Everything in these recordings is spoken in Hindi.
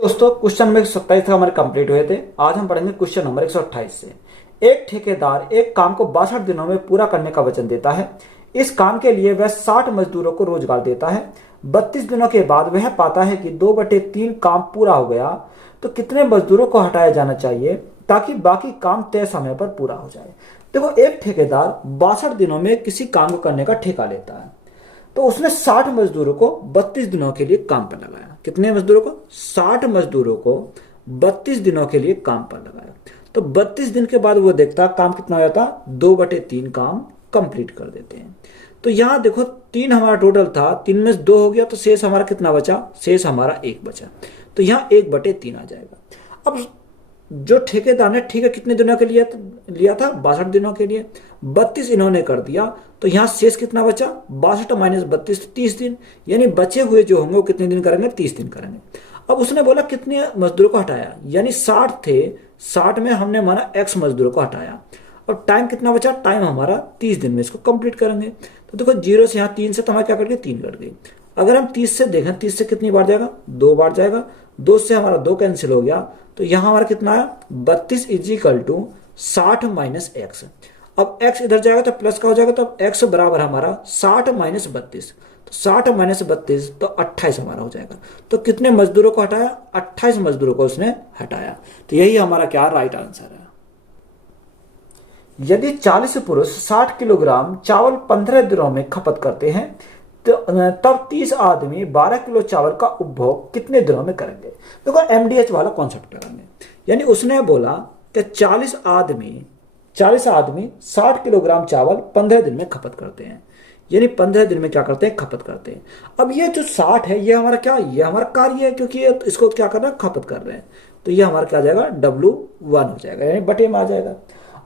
दोस्तों क्वेश्चन नंबर 127 तक हमारे कंप्लीट हुए थे। आज हम पढ़ेंगे क्वेश्चन नंबर 128 से। एक ठेकेदार एक काम को 62 दिनों में पूरा करने का वचन देता है। इस काम के लिए वह 60 मजदूरों को रोजगार देता है। 32 दिनों के बाद वह पाता है कि 2/3 काम पूरा हो गया, तो कितने मजदूरों को हटाया जाना चाहिए ताकि बाकी काम तय समय पर पूरा हो जाए। देखो, एक ठेकेदार 62 दिनों में किसी काम को करने का ठेका लेता है, तो उसने 60 मजदूरों को 32 दिनों के लिए काम पर लगाया। कितने मजदूरों को? 60 मजदूरों को 32 दिनों के लिए काम पर लगाया। तो 32 दिन के बाद वो देखता काम कितना हो जाता, 2/3 काम कंप्लीट कर देते हैं। तो यहां देखो 3 हमारा टोटल था, 3 में से 2 हो गया, तो शेष हमारा कितना बचा? शेष हमारा 1 बचा। तो यहाँ 1/3 आ जाएगा। अब जो ठेकेदार ने ठेका कितने दिनों के लिए लिया था? 62 दिनों के लिए। 32 इन्होंने कर दिया, तो यहाँ शेष कितना बचा? 62 माइनस 32, 30 दिन। यानी बचे हुए जो होंगे वो कितने दिन करेंगे? 30 दिन करेंगे। अब उसने बोला कितने मजदूरों को हटाया, यानी 60 थे, 60 में हमने माना x मजदूरों को हटाया। और टाइम कितना बचा? टाइम हमारा 30 दिन में इसको कंप्लीट करेंगे। तो देखो 0 से यहाँ 3 से तो हमारा क्या कट गई? 3 कट गई। अगर हम 30 से देखें, 30 से कितनी बार जाएगा? 2 बार जाएगा। 2 से हमारा 2 कैंसिल हो गया, तो यहां हमारा कितना आया? 32 = 60 माइनस एक्स। अब x इधर जाएगा तो प्लस का हो जाएगा, तो अब x बराबर हमारा 60 माइनस 32। तो 60 माइनस 32 तो 28 हमारा हो जाएगा। तो कितने मजदूरों को हटाया? 28 मजदूरों को उसने हटाया। तो यही हमारा क्या राइट आंसर है। यदि 40 पुरुष 60 किलोग्राम चावल 15 दिनों में खपत करते हैं, तो तब 30 आदमी 12 किलो चावल का उपभोग कितने दिनों में करेंगे? देखो MDH वाला कॉन्सेप्ट करेंगे। यानी उसने बोला कि 40 आदमी 60 किलोग्राम चावल 15 दिन में खपत करते हैं, यानी 15 दिन में क्या करते हैं? खपत करते हैं। अब ये जो 60 है, ये हमारा क्या? ये हमारा कार्य है, क्योंकि ये इसको क्या करना है? खपत कर रहे हैं। तो ये हमारा क्या आ जाएगा? W1 हो जाएगा, यानी बटे में आ जाएगा।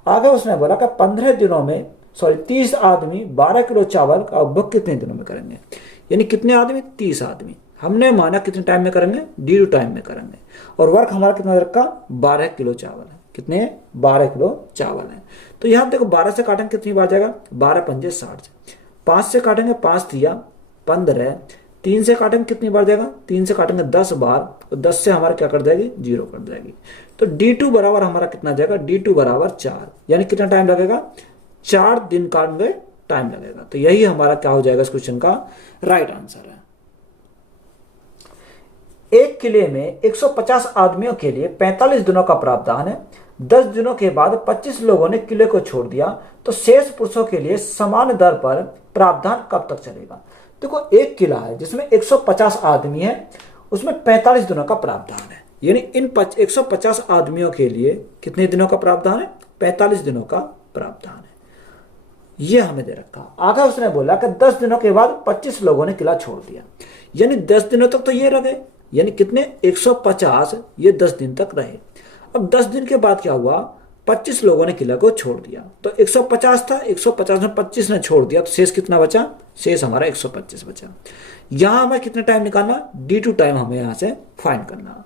आगे उसने बोला कि 15 दिनों में 30 आदमी 12 किलो चावल का उपभोग कितने दिनों में करेंगे? यानी कितने आदमी? 30 आदमी। हमने माना कितने टाइम में करेंगे? D2 टाइम में करेंगे। और वर्क हमारा कितना रखा? 12 किलो चावल है। कितने? 12 किलो चावल है। तो यहाँ देखो 12 से काटेंगे कितनी बार जाएगा? 12 पंजे 60। 5 से काटेंगे, 5 तिया 15। 3 से काटेंगे कितनी बार जाएगा? 3 से काटेंगे 10 बार, तो 10 से हमारा क्या कर जाएगी? 0 कर जाएगी। तो D2 बराबर हमारा कितना जाएगा? D2 बराबर 4। यानी कितना टाइम लगेगा? 4 दिन का टाइम लगेगा। तो यही हमारा क्या हो जाएगा इस क्वेश्चन का राइट आंसर है। एक किले में 150 आदमियों के लिए 45 दिनों का प्रावधान है। 10 दिनों के बाद 25 लोगों ने किले को छोड़ दिया, तो शेष पुरुषों के लिए समान दर पर प्रावधान कब तक चलेगा? देखो एक किला है जिसमें 150 आदमी है, उसमें 45 दिनों का प्रावधान है। यानी इन 150 आदमियों के लिए कितने दिनों का प्रावधान है? 45 दिनों का प्रावधान है। ये हमें दे रखा। आगे उसने बोला कि 10 दिनों के बाद 25 लोगों ने किला छोड़ दिया, यानी 10 दिनों तक तो ये रहे, यानी कितने? 150, ये 10 दिन तक रहे। अब 10 दिन के बाद क्या हुआ? 25 लोगों ने किला को छोड़ दिया, तो 150 था, 150 में 25 ने छोड़ दिया, तो शेष कितना बचा? शेष हमारा 125 बचा। यहां हमें कितना टाइम निकालना? D2 टाइम हमें यहां से फाइंड करना।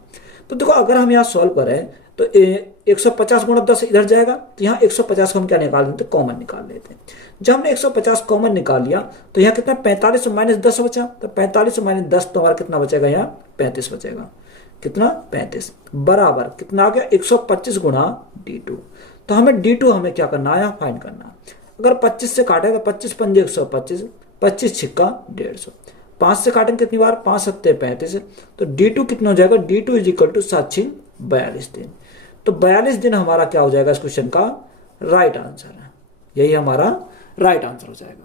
तो देखो अगर हम यहाँ सॉल्व करें तो 150 गुणा 10 इधर जाएगा, तो यहाँ 150 को हम क्या निकाल लेते? कॉमन निकाल लेते हैं। जब हमने 150 कॉमन निकाल लिया, तो यहाँ कितना? 45 माइनस 10 बचा। तो 45 माइनस 10 तो हमारा कितना बचेगा? यहाँ 35 बचेगा। कितना? 35 बराबर कितना आ गया? 125 गुणा D2। तो हमें D2 हमें क्या करना है? फाइंड करना। अगर 25 से काटे तो 25 पंजे 125, 25 छिक्का 150। 5 से काटेंगे कितनी बार? 5 सत्ते 35। तो D2 कितना हो जाएगा? D2 = 7 6 42 दिन। तो 42 दिन हमारा क्या हो जाएगा इस क्वेश्चन का राइट आंसर है। यही हमारा राइट आंसर हो जाएगा।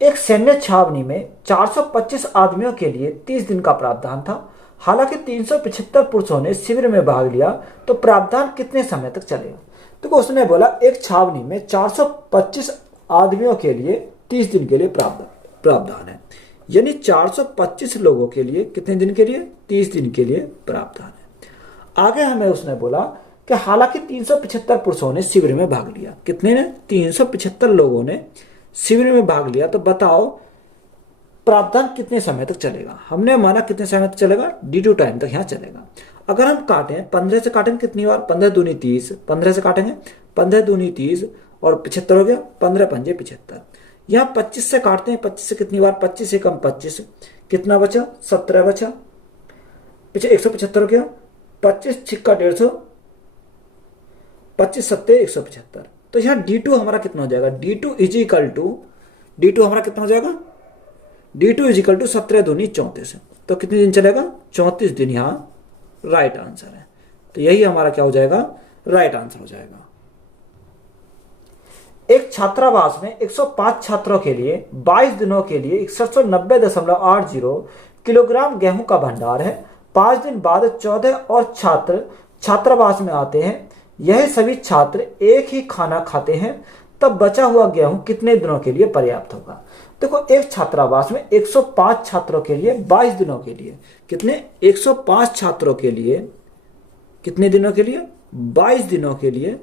एक सैन्य छावनी में 425 आदमियों के लिए 30 दिन का प्रावधान था। हालांकि 375 पुरुषों ने शिविर में भाग लिया, तो प्रावधान कितने समय तक चलेगा? तो उसने बोला एक छावनी में 425 आदमियों के लिए 30 दिन के लिए प्रावधान है, यानी 425 लोगों के लिए कितने दिन के लिए? 30 दिन के लिए प्रावधान है। आगे हमें उसने बोला कि हालांकि 375 पुरुषों ने शिविर में भाग लिया। कितने ने? 375 लोगों ने शिविर में भाग लिया, तो बताओ प्रावधान कितने समय तक चलेगा? हमने माना कितने समय तक चलेगा? D2 टाइम तक यहाँ चलेगा। अगर हम काटें 15 से काटेंगे कितनी बार? 15 दूनी 30। 15 से काटेंगे 15 दूनी 30 और 75 हो गया, 15 पंजे 75। यहाँ 25 से काटते हैं, 25 से कितनी बार? 25 से कम 25, कितना बचा? 17 बचा। पीछे 175 क्या, 25 छिक्का 150, 25 सत्ते 175। तो यहाँ D2 हमारा कितना हो जाएगा, D2 is equal to, D2 हमारा कितना हो जाएगा, D2 इज इक्वल टू 17 दूनी 34। तो कितने दिन चलेगा, 34 दिन यहाँ राइट आंसर है। तो यही हमारा क्या हो जाएगा, राइट आंसर हो जाएगा। एक छात्रावास में 105 छात्रों के लिए 22 दिनों के लिए 6190.80 किलोग्राम गेहूं का भंडार है। 5 दिन बाद 14 और छात्र छात्रावास में आते हैं। यह सभी छात्र एक ही खाना खाते हैं, तब बचा हुआ गेहूं कितने दिनों के लिए पर्याप्त होगा। देखो, एक छात्रावास में 105 छात्रों के लिए 22 दिनों के लिए कितने, 105 छात्रों के लिए कितने दिनों के लिए, 22 दिनों के लिए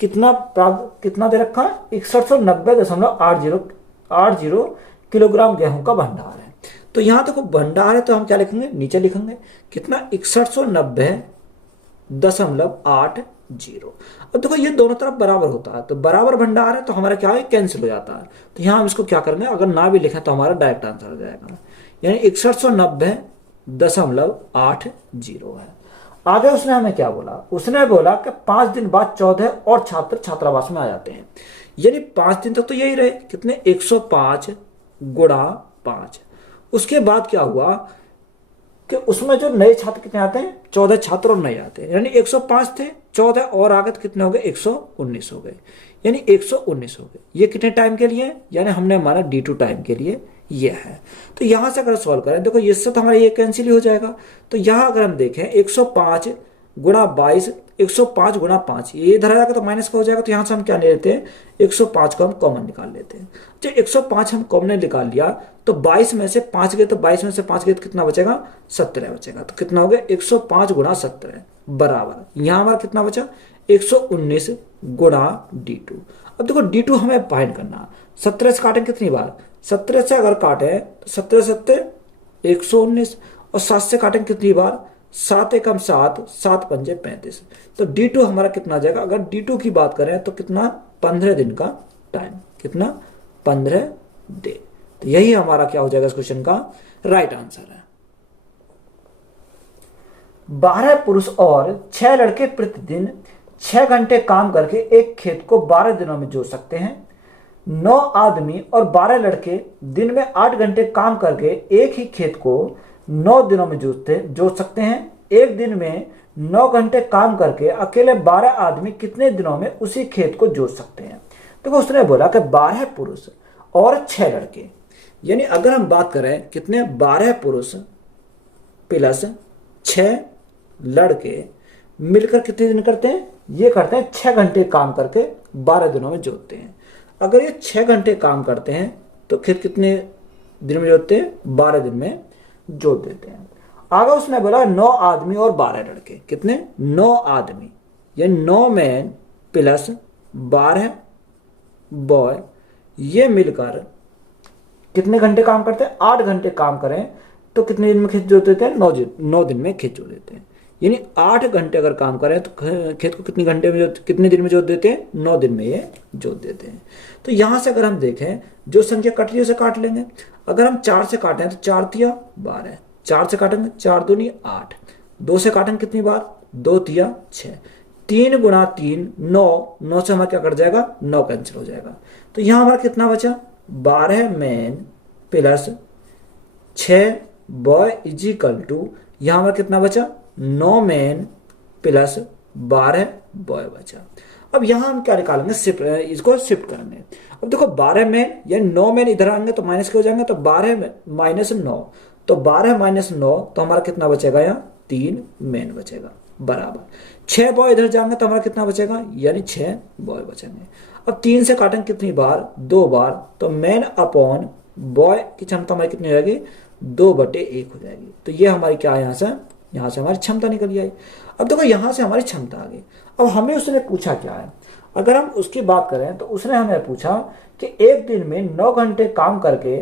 कितना दे रखा है, 6190.80 किलोग्राम गेहूं का भंडार है। तो यहां देखो भंडार है, तो हम क्या लिखेंगे, नीचे लिखेंगे कितना, 6190.80। अब देखो ये दोनों तरफ बराबर होता है, तो बराबर भंडार है तो हमारा क्या है, कैंसिल हो जाता है। तो यहां हम इसको क्या करेंगे, अगर ना भी लिखें तो हमारा डायरेक्ट आंसर हो जाएगा, यानी 6190.80 है। आगे उसने हमें क्या बोला, उसने बोला कि 5 दिन बाद 14 और छात्र छात्रावास में आ जाते हैं, यानी 5 दिन तक तो यही रहे, कितने, 105 गुणा 5। उसके बाद क्या हुआ कि उसमें जो नए छात्र कितने आते हैं, 14 छात्र और नए आते हैं, यानी 105 थे, 14 और आगे तो कितने हो गए, 119 हो गए, यानी 119 हो गए। ये कितने टाइम के लिए, यानी हमने हमारा D2 टाइम के लिए ये है। तो यहां से अगर सॉल्व करें, देखो इससे तो हमारा ये कैंसिल हो जाएगा। तो यहां अगर हम देखें 105 गुणा 22, 105 गुणा 5, ये इधर आएगा तो माइनस का हो जाएगा। तो यहां से हम क्या ले लेते हैं, 105 को हम कॉमन निकाल लेते हैं। जब 105 हम कॉमन निकाल लिया तो 22 में से 5 गए, तो 22 में से 5 गए तो कितना बचेगा, 17 बचेगा। तो कितना हो गया, 105 गुणा 17 बराबर, यहां हमारा कितना बचा, 119 गुणा D2। अब देखो D2 हमें फाइंड करना, 17 से काटें कितनी बार, 17 से अगर काटे तो 17 सत्ते 119, और 7 से काटें कितनी बार, 7 एकम 7, 7 पंजे 35। तो D2 हमारा कितना आ जाएगा, अगर D2 की बात करें तो कितना, 15 दिन का टाइम, कितना, 15 दिन। तो यही हमारा क्या हो जाएगा इस क्वेश्चन का राइट आंसर है। 12 पुरुष और 6 लड़के प्रतिदिन 6 घंटे काम करके एक खेत को 12 दिनों में जोत सकते हैं। 9 आदमी और 12 लड़के दिन में 8 घंटे काम करके एक ही खेत को 9 दिनों में जोत सकते हैं। एक दिन में 9 घंटे काम करके अकेले 12 आदमी कितने दिनों में उसी खेत को जोत सकते हैं। देखो उसने बोला कि 12 पुरुष और 6 लड़के, यानी अगर हम बात करें कितने, 12 पुरुष प्लस 6 लड़के मिलकर कितने दिन करते हैं, ये करते हैं 6 घंटे काम करके 12 दिनों में जोतते हैं। अगर ये 6 घंटे काम करते हैं तो खेत कितने दिन में जोतते हैं, 12 दिन में जोत देते हैं। आगे उसने बोला 9 आदमी और 12 लड़के, कितने, 9 आदमी, ये 9 मैन प्लस 12 बॉय, ये मिलकर कितने घंटे काम करते हैं, 8 घंटे काम करें तो कितने दिन में खेत जोत देते हैं, 9 दिन में खेत जोत देते हैं। यानी 8 घंटे अगर काम करें तो खेत को कितने घंटे में कितने दिन में जोत देते हैं, 9 दिन में ये जोत देते हैं। तो यहां से अगर हम देखें जो संख्या कट रही है उसे काट लेंगे। अगर हम 4 से काटें तो 4 तिया 12, 4 से काटेंगे 4 दूनी 8, 2 से काटेंगे कितनी बार, 2 तिया 6, 3 गुणा 3 9, 9 से हमारा क्या कट जाएगा, 9 कैंसिल हो जाएगा। तो यहां हमारा कितना बचा, 12 man plus 6 boy is equal to, यहां हमारा कितना बचा, 9 मैन प्लस 12 बॉय बचा। अब यहां हम क्या निकालेंगे, इसको शिफ्ट करेंगे। अब देखो 12 मैन या 9 मैन इधर आएंगे तो माइनस के हो जाएंगे, तो 12 माइनस 9, तो 12 माइनस 9 तो हमारा कितना बचेगा, यहाँ 3 मैन बचेगा बराबर। 6 बॉय इधर जाएंगे तो हमारा कितना बचेगा, यानी 6 बॉय बचेंगे। अब 3 से काटेंगे कितनी बार, 2 बार, तो मैन अपॉन बॉय की क्षमता हमारी कितनी हो जाएगी, 2/1 हो जाएगी। तो ये हमारी क्या है, यहाँ से हमारी क्षमता निकल आई। अब देखो यहां से हमारी क्षमता आ गई। अब हमें उसने पूछा क्या है, अगर हम उसकी बात करें तो उसने हमें पूछा कि एक दिन में 9 घंटे काम करके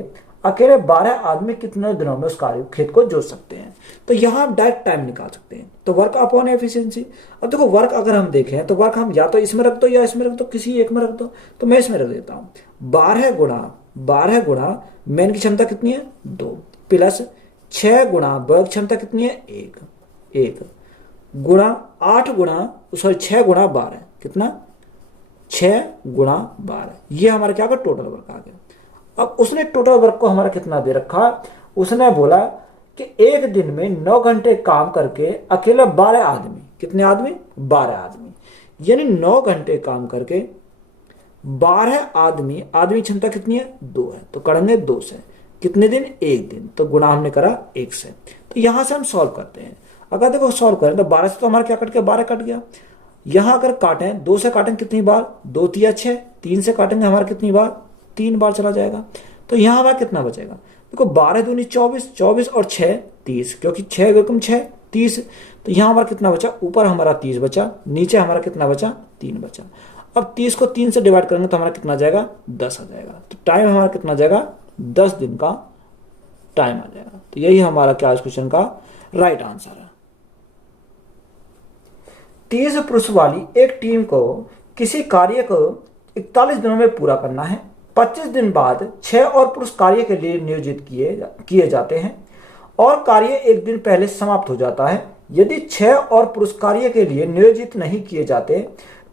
अकेले 12 आदमी कितने दिनों में उस खेत को जोत सकते हैं। तो यहां हम डायरेक्ट टाइम निकाल सकते हैं, तो वर्क अपॉन एफिशिएंसी। अब देखो वर्क अगर हम देखें तो वर्क हम या तो इसमें रख दो या इसमें रख दो, किसी एक में रख दो। तो मैं इसमें रख देता हूं, 12 गुणा मैन की क्षमता कितनी है, 2 प्लस 6 गुणा बॉय की क्षमता कितनी है, 1, 1 गुणा 8 गुणा सॉरी 6 गुणा 12, कितना 6 गुणा 12, ये हमारा क्या होगा टोटल वर्क आ गया। अब उसने टोटल वर्क को हमारा कितना दे रखा, उसने बोला कि एक दिन में 9 घंटे काम करके अकेला 12 आदमी, कितने आदमी 12 आदमी, यानी 9 घंटे काम करके 12 आदमी, आदमी क्षमता कितनी है 2 है, तो करेंगे 2 से, कितने दिन 1 दिन, तो गुणा हमने करा 1 से। तो यहां से हम सॉल्व करते हैं, अगर देखो सॉल्व करें तो 12 से तो हमारा क्या कट गया 12 कट गया, यहां अगर काटें 2 से काटेंगे कितनी बार 2 तिया 6, 3 से काटेंगे हमारा कितनी बार 3 बार चला जाएगा, तो यहां हमारा कितना बचेगा, देखो 12 दूनी 24, 24 और 6 30, क्योंकि 6 एकम 6 30, तो यहां हमारा कितना बचा, ऊपर हमारा 30 बचा, नीचे हमारा कितना बचा 3 बचा। अब 30 को 3 से डिवाइड करेंगे तो हमारा कितना जाएगा 10 आ जाएगा, तो टाइम हमारा कितना जाएगा 10 दिन का टाइम आ जाएगा। तो यही हमारा क्या इस क्वेश्चन का राइट आंसर है। 30 पुरुष वाली एक टीम को किसी कार्य को 41 दिनों में पूरा करना है। 25 दिन बाद 6 और पुरुष कार्य के लिए नियोजित किए जाते हैं और कार्य एक दिन पहले समाप्त हो जाता है। यदि 6 और पुरुष कार्य के लिए नियोजित नहीं किए जाते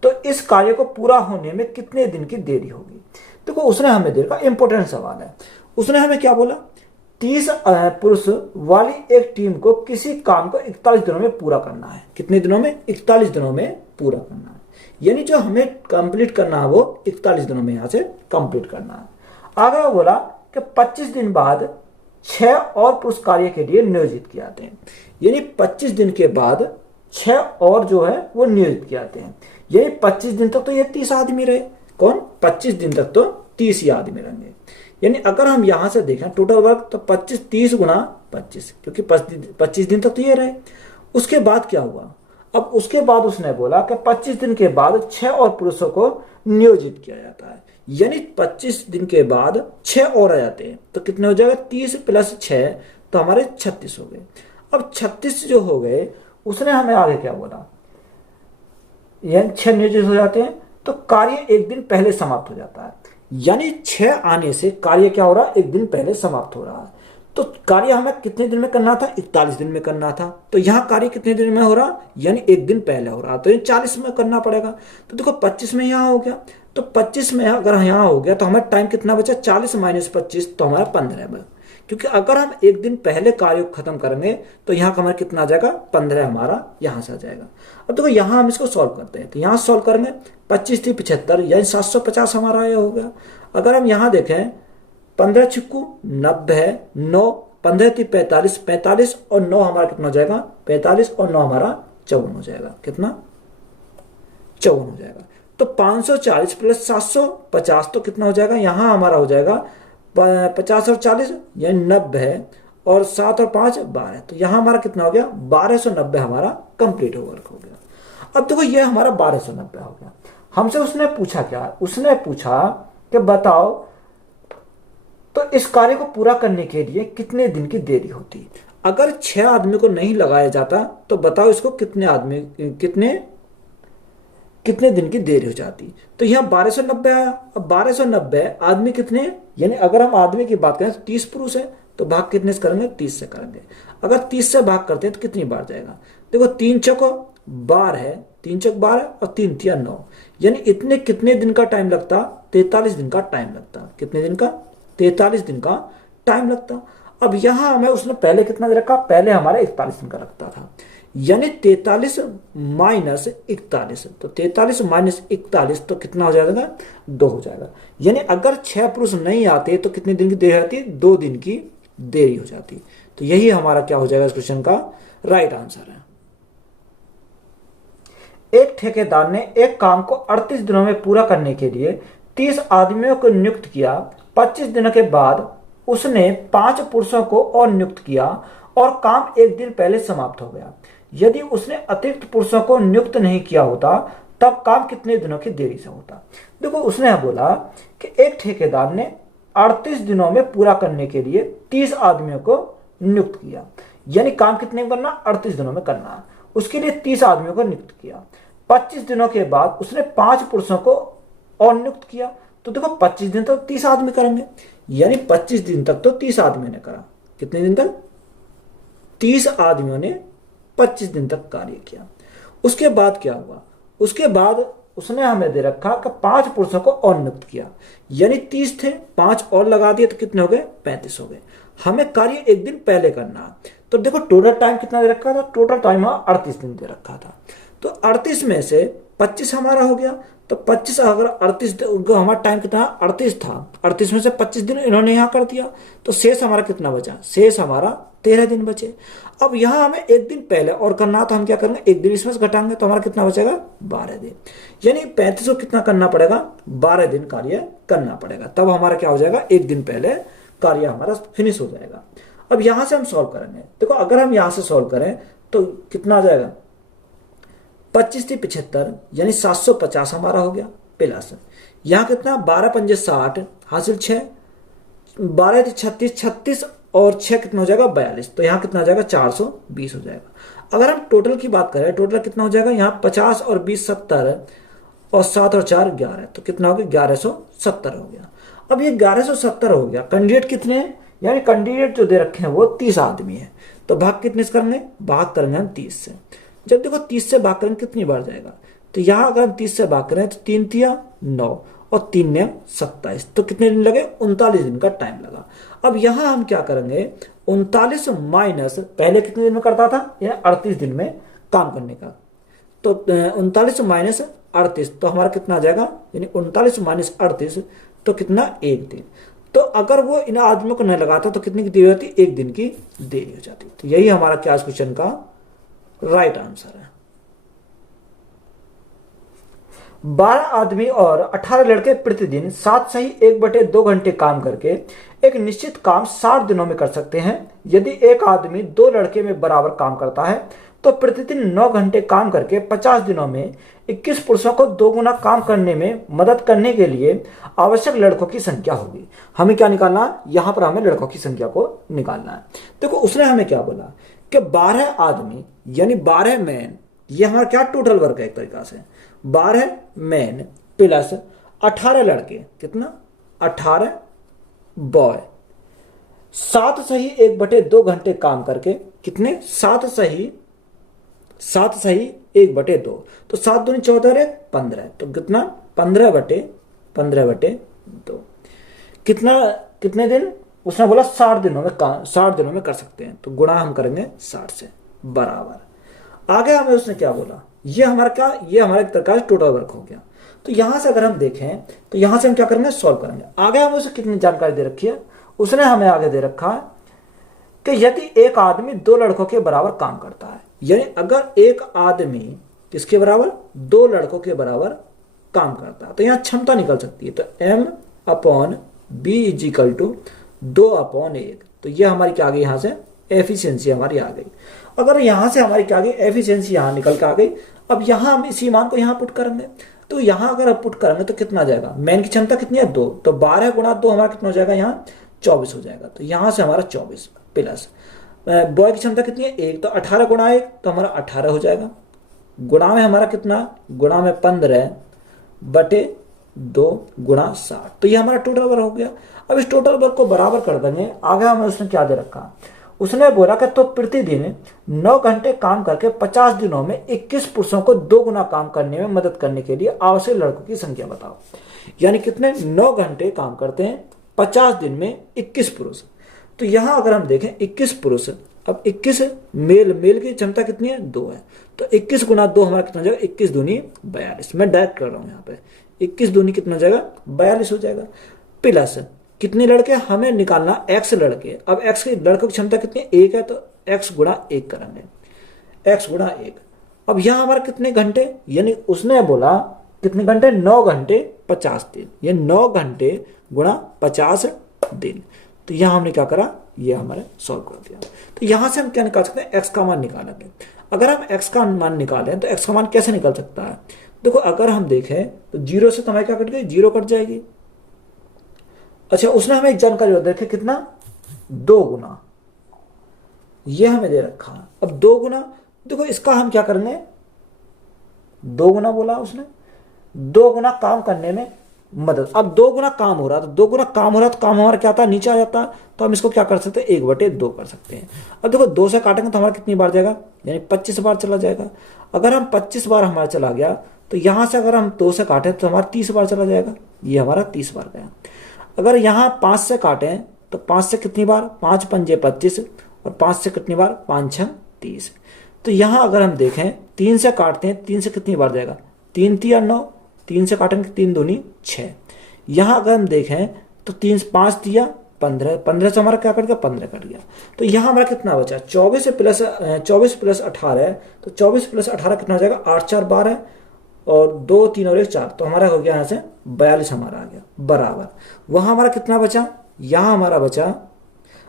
तो इस कार्य को पूरा होने में कितने दिन की देरी होगी। देखो उसने हमें दे रखा, इंपॉर्टेंट सवाल है, उसने हमें क्या बोला 30 पुरुष वाली एक टीम को किसी काम को 41 दिनों में पूरा करना है, कितने दिनों में 41 दिनों में पूरा करना है, यानी जो हमें कंप्लीट करना है वो 41 दिनों में यहां से कंप्लीट करना है। आगे वो बोला कि 25 दिन बाद 6 और पुरुष कार्य के लिए नियोजित किए जाते हैं, यानी 25 दिन के बाद 6 और जो है वो नियोजित किए जाते हैं, यानी 25 दिन तक तो ये 30 आदमी रहे, कौन 25 दिन तक तो 30 ही आदमी रहेंगे। यानी अगर हम यहां से देखें टोटल वर्क तो 25 30 गुणा 25, क्योंकि 25 दिन तक तो ये रहे। उसके बाद क्या हुआ, अब उसके बाद उसने बोला कि 25 दिन के बाद 6 और पुरुषों को नियोजित किया जाता है, यानी 25 दिन के बाद 6 और आ जाते हैं, तो कितने हो जाएगा 30 प्लस 6, तो हमारे 36 हो गए। अब 36 जो हो गए उसने हमें आगे क्या बोला, यानी 6 नियोजित हो जाते हैं तो कार्य एक दिन पहले समाप्त हो जाता है, यानी 6 आने से कार्य क्या हो रहा है एक दिन पहले समाप्त हो रहा है। तो कार्य हमें कितने दिन में करना था 41 दिन में करना था, तो यहाँ कार्य कितने दिन में हो रहा यानी एक दिन पहले हो रहा, तो ये 40 में करना पड़ेगा। तो देखो 25 में यहाँ हो गया, तो 25 में अगर यहाँ हो गया तो हमारा टाइम कितना बचा 40 माइनस 25, तो हमारा 15 में, क्योंकि अगर हम एक दिन पहले कार्य को खत्म करेंगे तो यहाँ का हमारा कितना आ जाएगा 15 हमारा यहाँ से आ जाएगा। अब देखो यहाँ हम इसको सॉल्व करते हैं, तो यहाँ सॉल्व करेंगे 25 थी 75 यानी 750 हमारा ये हो गया। अगर हम यहाँ देखें 15 छिक्कू 90 है, 9 15 थी 45, 45 और 9 हमारा कितना हो जाएगा 45 और 9 हमारा 54 हो जाएगा, कितना 54 हो जाएगा। तो 540 प्लस 750 तो कितना हो जाएगा, यहाँ हमारा हो जाएगा 50 और 40 यानी 90 है, और 7 और 5 12, तो यहाँ हमारा कितना हो गया 1290 हमारा कंप्लीट वर्क हो गया। अब देखो ये हमारा 1290 हो गया। हमसे उसने पूछा क्या, उसने पूछा कि बताओ तो इस कार्य को पूरा करने के लिए कितने दिन की देरी होती। अगर 6 आदमी को नहीं लगाया जाता तो बताओ इसको कितने दिन की देरी हो जाती। तो यहाँ 1290 आया। अब 1290 आदमी कितने, यानी अगर हम आदमी की बात करें तो 30 पुरुष है, तो भाग कितने से करेंगे 30 से करेंगे। अगर 30 से भाग करते हैं तो कितनी बार जाएगा, देखो 3 चौको 12 है, 3 चौक 12 और 3 तिया 9, यानी इतने कितने दिन का टाइम लगता 43 दिन का टाइम लगता, कितने दिन का 43 दिन का टाइम लगता। अब यहां हमें उसने पहले कितना दे रखा, पहले हमारा 41 दिन का लगता था, यानी 43 माइनस 41, तो 43 माइनस 41 तो कितना हो जाएगा 2 हो जाएगा। यानी अगर 6 पुरुष नहीं आते तो कितने दिन की देरी आती, 2 दिन की देरी हो जाती। तो यही हमारा क्या हो जाएगा इस क्वेश्चन का राइट आंसर है। एक ठेकेदार ने एक काम को 38 दिनों में पूरा करने के लिए 30 आदमियों को नियुक्त किया। 25 दिनों के बाद उसने 5 पुरुषों को और नियुक्त किया और काम एक दिन पहले समाप्त हो गया। यदि उसने अतिरिक्त पुरुषों को नियुक्त नहीं किया होता तब काम कितने दिनों की देरी से होता। देखो उसने बोला कि एक ठेकेदार ने 38 दिनों में पूरा करने के लिए 30 आदमियों को नियुक्त किया, यानी काम कितने में करना 38 दिनों में करना है, उसके लिए 30 आदमियों को नियुक्त किया। 25 दिनों के बाद उसने 5 पुरुषों को और नियुक्त किया, तो देखो 25 दिन तक 30 आदमी करेंगे, यानी 25 दिन तक तो 30 आदमी ने करा, कितने दिन तक 30 आदमियों ने 25 दिन तक कार्य किया। उसके बाद क्या हुआ, उसके बाद उसने हमें दे रखा कि 5 पुरुषों को और नियुक्त किया, यानी 30 थे, 5 और लगा दिए तो कितने हो गए, 35 हो गए। हमें कार्य एक दिन पहले करना, तो देखो टोटल टाइम कितना दे रखा था, टोटल टाइम 38 दिन दे रखा था। तो 38 में से 25 हमारा हो गया, तो 25 अगर 38 उनको हमारा टाइम कितना 38 था, 38 में से 25 दिन इन्होंने यहाँ कर दिया, तो शेष हमारा कितना बचा, शेष हमारा 13 दिन बचे। अब यहाँ हमें एक दिन पहले और करना, तो हम क्या करेंगे, एक दिन इसमें से घटाएंगे तो हमारा कितना बचेगा, 12 दिन। यानी 35 को कितना करना पड़ेगा, 12 दिन कार्य करना पड़ेगा, तब हमारा क्या हो जाएगा, एक दिन पहले कार्य हमारा फिनिश हो जाएगा। अब यहां से हम सॉल्व करेंगे, देखो अगर हम यहां से सॉल्व करें तो कितना आ जाएगा, 25 थी 75, यानी 750 हमारा हो गया। प्लस यहाँ कितना, 12 पंजे 60 हासिल 6, 12 थी 36, 36 और 6 कितना हो जाएगा, 42, तो यहाँ कितना हो जाएगा, 420 हो जाएगा। अगर हम टोटल की बात करें, टोटल कितना हो जाएगा, यहाँ 50 और 20 70 और 7 और 4 11, तो कितना हो गया, 1170 हो गया। अब ये 1170 हो गया, कैंडिडेट कितने हैं, यानी कैंडिडेट जो दे रखे हैं वो 30 आदमी है, तो भाग कितने से करेंगे, भाग करेंगे हम 30 से। जब देखो 30 से भाग करेंगे कितनी बार जाएगा, तो यहाँ अगर हम 30 से भाग करें तो 3 तिया 9 और 3 ने 27, तो कितने दिन लगे, 39 दिन का टाइम लगा। अब यहाँ हम क्या करेंगे, 39 माइनस पहले कितने दिन में करता था, यह 38 दिन में काम करने का, तो 39 माइनस 38, तो हमारा कितना आ जाएगा, यानी 39 माइनस 38, तो कितना, एक दिन। तो अगर वो इन आदमियों को नहीं लगाता तो कितनी की देरी होती, एक दिन की देरी हो जाती। तो यही हमारा क्या इस क्वेश्चन का राइट आंसर है। 12 आदमी और 18 लड़के प्रतिदिन 7 सही 1/2 घंटे काम करके एक निश्चित काम 60 दिनों में कर सकते हैं। यदि एक आदमी 2 लड़के में बराबर काम करता है तो प्रतिदिन 9 घंटे काम करके 50 दिनों में 21 पुरुषों को 2 गुना काम करने में मदद करने के लिए आवश्यक लड़कों की संख्या होगी। हमें क्या निकालना है, यहां पर हमें लड़कों की संख्या को निकालना है। देखो उसने हमें क्या बोला कि 12 आदमी यानी 12 मैन, ये हमारा क्या टोटल वर्क है एक तरीका से, 12 मैन प्लस 18 लड़के, कितना 18 बॉय, 7 सही 1/2 घंटे काम करके कितने, 7 सही 1/2, तो 7 दूनी 14 15, तो कितना 15/2, कितने दिन, उसने बोला 60 दिनों में 60 दिनों में कर सकते हैं, तो गुणा हम करेंगे 60 से बराबर। आगे हमें उसने क्या बोला, ये हमारा क्या, ये हमारा एक तरह का टोटल वर्क हो गया। तो यहां से अगर हम देखें तो यहां से हम क्या करेंगे, सॉल्व करेंगे। आगे हमें उसे कितनी जानकारी दे रखी है, उसने हमें आगे दे रखा है कि यदि एक आदमी 2 लड़कों के बराबर काम करता है, यानी अगर एक आदमी किसके बराबर, 2 लड़कों के बराबर काम करता है, तो यहां क्षमता निकल सकती है, तो M/B = 2/1, तो ये हमारी क्या आ गई, यहां से एफिशिएंसी हमारी आ गई। अगर यहां से हमारी क्या आ गई, एफिशिएंसी यहां निकल के आ गई। अब यहां हम इसी मान को यहां पुट करेंगे, तो यहां अगर पुट करेंगे तो कितना जाएगा, मैन की क्षमता कितनी है 2, तो 12 गुणा 2 हमारा कितना हो जाएगा, यहाँ 24 हो जाएगा, तो यहां से हमारा 24 प्लस बॉय की क्षमता कितनी है 1, तो 18 गुणा 1 तो हमारा 18 हो जाएगा, गुणा में हमारा कितना, गुणा में 15/2 गुणा 60, तो ये हमारा टोटल वर्क हो गया। अब इस टोटल वर्क को बराबर कर देंगे। आगे हमें उसने क्या दे रखा, उसने बोला कि तो प्रतिदिन 9 घंटे काम करके 50 दिनों में 21 पुरुषों को 2 गुना काम करने में मदद करने के लिए आवश्यक लड़कों की संख्या बताओ। यानी कितने, 9 घंटे काम करते हैं 50 दिन में 21 पुरुष, तो यहां अगर हम देखें 21 पुरुष, अब 21 मेल की क्षमता कितनी है 2 है, तो 21 गुना 2 हमारा कितना हो जाएगा, 21 दूनी 42, मैं डायरेक्ट कर रहा हूं यहाँ पे, 21 दूनी कितना हो जाएगा 42 हो जाएगा। प्लस कितने लड़के हमें निकालना, x लड़के। अब x के लड़कों की क्षमता कितनी 1 है, तो x गुणा 1 करेंगे, x गुणा 1। अब यहाँ हमारे कितने घंटे, यानी उसने बोला कितने घंटे, 9 घंटे 50 दिन, ये 9 घंटे गुणा 50 दिन, तो यहाँ हमने क्या करा, ये हमारे सॉल्व कर दिया। तो यहाँ से हम क्या निकाल सकते हैं, x का मान निकालेंगे। अगर हम x का मान निकालें तो x का मान कैसे निकल सकता है, देखो अगर हम देखें तो 0 से तो हमारे क्या कट गई, 0 कट जाएगी। अच्छा उसने हमें एक जानकारी और देखे कितना, 2 गुना, ये हमें दे रखा है। अब 2 गुना, देखो इसका हम क्या करेंगे, 2 गुना बोला उसने, 2 गुना काम करने में मदद। अब 2 गुना काम हो रहा, तो 2 गुना काम हो रहा तो काम हमारा क्या था, नीचे आ जाता। तो हम इसको क्या कर सकते हैं, 1/2 कर सकते हैं। अब देखो 2 से काटेंगे तो हमारा कितनी बार जाएगा, यानी 25 बार चला जाएगा। अगर हम 25 बार हमारा चला गया तो यहाँ से अगर हम 2 से काटें तो हमारा 30 बार चला जाएगा, ये हमारा 30 बार गया। अगर यहाँ 5 से काटें तो 5 से कितनी बार, 5 पंजे 25, और 5 से कितनी बार, 5 6 30। तो यहाँ अगर हम देखें 3 से काटते हैं, 3 से कितनी बार जाएगा, 3 3 9, 3 से काटेंगे 3 दूनी 6। यहाँ अगर हम देखें तो 3 5 दिया 15, 15 से हमारा क्या कट गया, 15 कट गया। तो यहाँ हमारा कितना बचा, 24 प्लस 18, तो 24 प्लस 18 कितना हो जाएगा, 8 4 12, और 2 3 और 1 4, तो हमारा हो गया यहाँ से 42 हमारा आ गया बराबर। वहाँ हमारा कितना बचा, यहाँ हमारा बचा,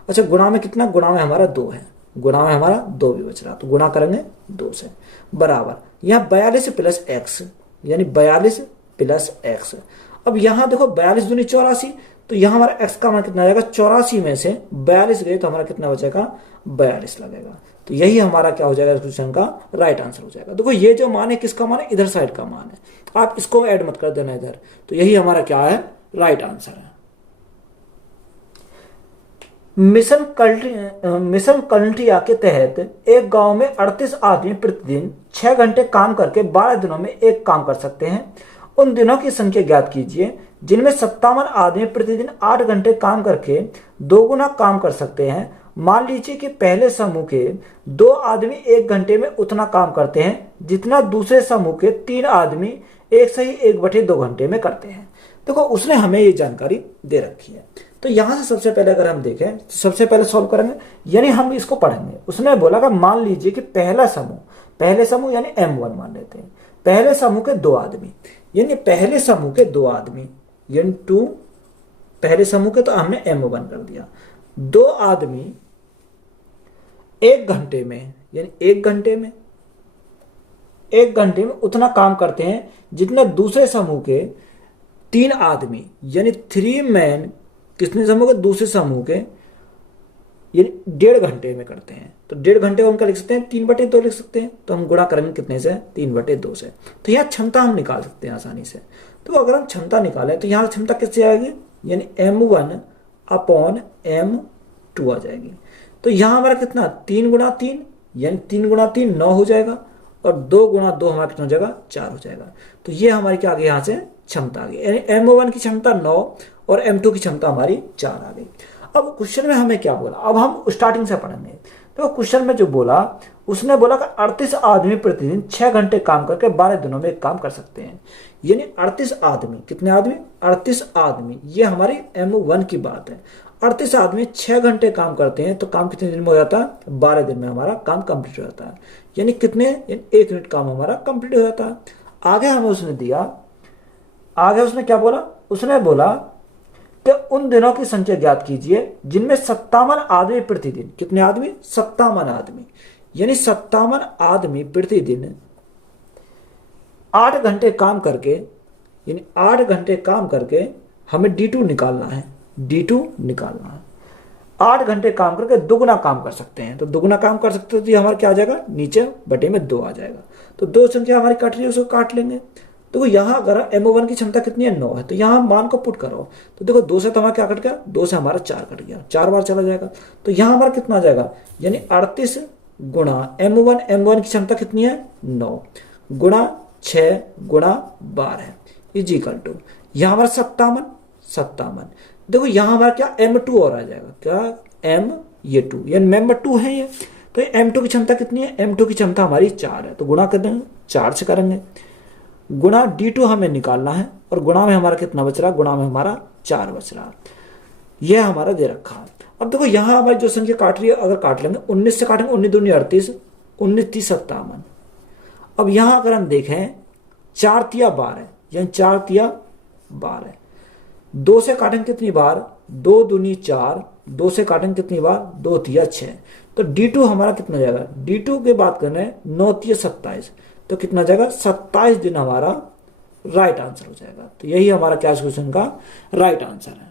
अच्छा गुणा में कितना, गुणा में हमारा 2 है, गुणा में हमारा 2 भी बच रहा, तो गुणा करेंगे 2 से बराबर। यहाँ 42 प्लस x, यानी 42 प्लस x। अब यहाँ देखो 42 दूनी 84, तो यहाँ हमारा x का मान कितना आ जाएगा, 84 में से 42 गए तो हमारा कितना बचेगा, 42 लगेगा। तो यही हमारा क्या हो जाएगा, इस क्वेश्चन का राइट आंसर हो जाएगा। देखो ये जो मान है किसका मान है, इधर साइड का मान है, आप इसको ऐड मत कर देना इधर। तो यही हमारा क्या है, राइट आंसर है। मिशन कर्टिया के तहत एक गांव में 38 आदमी प्रतिदिन 6 घंटे काम करके 12 दिनों में एक काम कर सकते हैं। उन दिनों की संख्या ज्ञात कीजिए जिनमें 57 आदमी प्रतिदिन 8 घंटे काम करके 2 गुना काम कर सकते हैं। मान लीजिए कि पहले समूह के 2 आदमी 1 घंटे में उतना काम करते हैं जितना दूसरे समूह के 3 आदमी एक से ही 1/2 घंटे में करते हैं। देखो उसने हमें ये जानकारी दे रखी है। तो यहां से सबसे पहले अगर हम देखें तो सबसे पहले सॉल्व करेंगे, यानी हम इसको पढ़ेंगे। उसने बोला कि मान लीजिए कि पहले समूह यानी M1 मान लेते हैं, पहले समूह के 2 आदमी, यानी पहले समूह के 2 आदमी यानी 2, पहले समूह के तो हमने M1 कर दिया, 2 आदमी 1 घंटे में, यानी 1 घंटे में उतना काम करते हैं जितना दूसरे समूह के 3 आदमी, यानी 3 मैन किसने समूह के, दूसरे समूह के, यानी 1.5 घंटे में करते हैं। तो 1.5 घंटे को हम क्या लिख सकते हैं, 3/2 लिख सकते हैं। तो हम गुणा करेंगे कितने से, 3/2 से। तो यहाँ क्षमता हम निकाल सकते हैं आसानी से। तो अगर हम क्षमता निकालें तो यहाँ क्षमता किससे आएगी, यानी M1 अपॉन M2 आ जाएगी। तो यहाँ हमारा कितना, 3 गुणा 3, यानी 3 गुणा 3 9 हो जाएगा, और 2 गुणा 2 हमारा कितना हो जाएगा, 4 हो जाएगा। तो ये हमारी क्या आ गई, यहाँ से क्षमता आ गई, यानी M1 की क्षमता 9 और M2 की क्षमता हमारी 4 आ गई। अब क्वेश्चन में हमें क्या बोला, अब हम स्टार्टिंग से पढ़ेंगे। तो क्वेश्चन में जो बोला, उसने बोला कि 38 आदमी प्रतिदिन 6 घंटे काम करके 12 दिनों में काम कर सकते हैं। यानी 38 आदमी, कितने आदमी, 38 आदमी, ये हमारी M1 की बात है। 38 आदमी 6 घंटे काम करते हैं तो काम कितने दिन में हो जाता है, 12 दिन में हमारा काम कंप्लीट हो जाता है। यानी कितने, 1 यूनिट काम हमारा कंप्लीट हो जाता है। आगे हमें उसने दिया, आगे उसने क्या बोला, उसने बोला कि उन दिनों की संख्या ज्ञात कीजिए जिनमें 57 आदमी प्रतिदिन, कितने आदमी, 57 आदमी, यानी 57 आदमी प्रतिदिन 8 घंटे काम करके, यानी 8 घंटे काम करके हमें D2 निकालना है, D2 निकालना है। 8 घंटे काम करके दुगुना काम कर सकते हैं। तो दुगुना काम कर सकते हैं तो ये हमारा क्या आ जाएगा, नीचे बटे में 2 आ जाएगा। तो 2 संख्या हमारी कट रही है, उसको काट लेंगे। तो यहाँ अगर M1 की क्षमता कितनी है, 9 है, तो यहाँ मान को पुट करो। तो देखो 2 से तो हमारा क्या कट गया, 2 से हमारा 4 कट गया, 4 बार चला जाएगा। तो यहाँ हमारा कितना आ जाएगा, यानी 38 गुणा M1 की क्षमता कितनी है, 9 गुणा 6 गुणा 12 इजिकल टू यहाँ हमारा 57। देखो यहाँ हमारा क्या M2 और आ जाएगा, क्या ये 2, यानी M2 है ये। तो M2 की क्षमता कितनी है, M2 की क्षमता हमारी 4 है। तो गुणा कर देंगे, 4 से करेंगे, गुणा D2 हमें निकालना है, और गुणा में हमारा कितना बच रहा, गुणा में हमारा 4 बच रहा। यह हमारा दे रखा है। अब देखो यहाँ हमारी जो संख्या काट रही है, अगर काट लेंगे 19 से काटेंगे, 19 दूनी 38, 19 30 57। अब यहाँ अगर हम देखें 4 तिया 12, यानी 4 तिया 12। 2 से काटेंगे कितनी बार, 2 दूनी 4, 2 से काटेंगे कितनी बार, 2 तिया 6। तो D2 हमारा कितना जाएगा, D2 की बात करें 9 तिया 27, तो कितना जाएगा, 27 दिन हमारा राइट आंसर हो जाएगा। तो यही हमारा क्या क्वेश्चन का राइट आंसर है।